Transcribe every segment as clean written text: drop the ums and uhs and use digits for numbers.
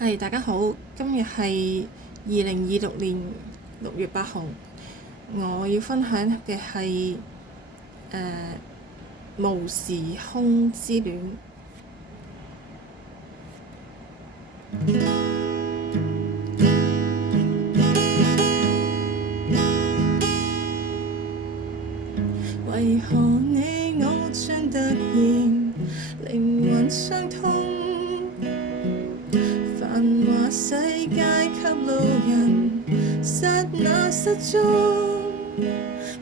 係，大家好，今日係2026年6月8號。我要分享嘅係無時空之戀。為何你我將突然靈魂相通？繁華世界給路人剎那失蹤，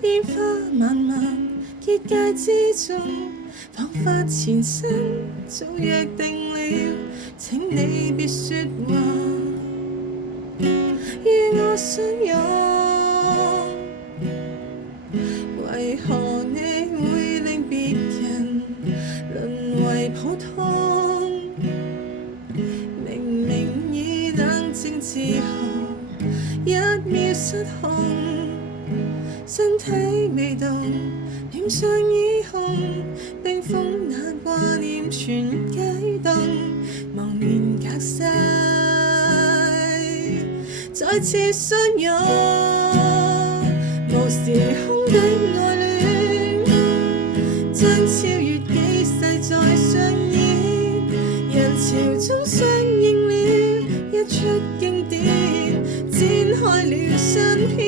煙花漫漫結界之中，彷彿前生早約定了，請你別說話，與我相擁。為何你會令別人淪為普通？明明已冷靜之後，一秒失控，身體未動，臉上已紅，冰封那掛念全啟動，茫然隔世，再次相擁，無時空的愛戀，將超越幾世再上演，人潮中相應了一出經典，展開了新篇，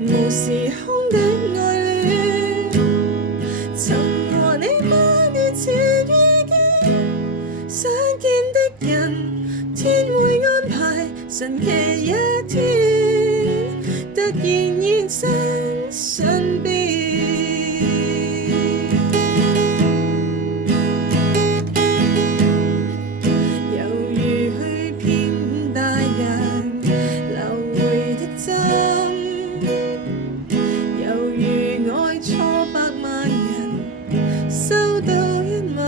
無時空的愛戀，曾和你萬年前遇見，相見的人，天會安排神奇一天，突然現身身邊。收到一吻，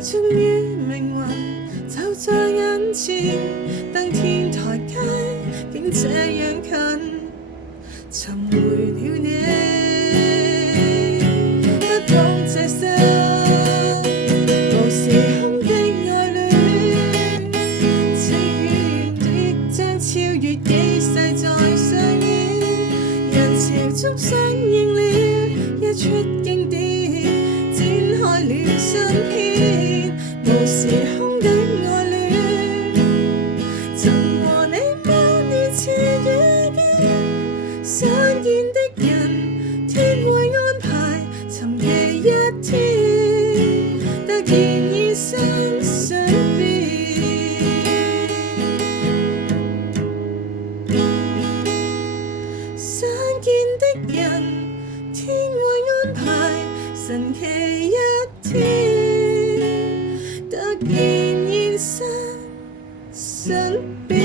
終於命運就在眼前，登天台階竟這樣近，尋回了你，不枉這生，無時空的愛戀，情與願亦將超越幾世再上演，人潮中相應了一出經典，開了新篇，無時空的愛戀，曾和你萬年前遇見，相見的人，天會安排尋奇一天，突然現身身邊，相見的人，天會安排神奇一天，突然現身身邊。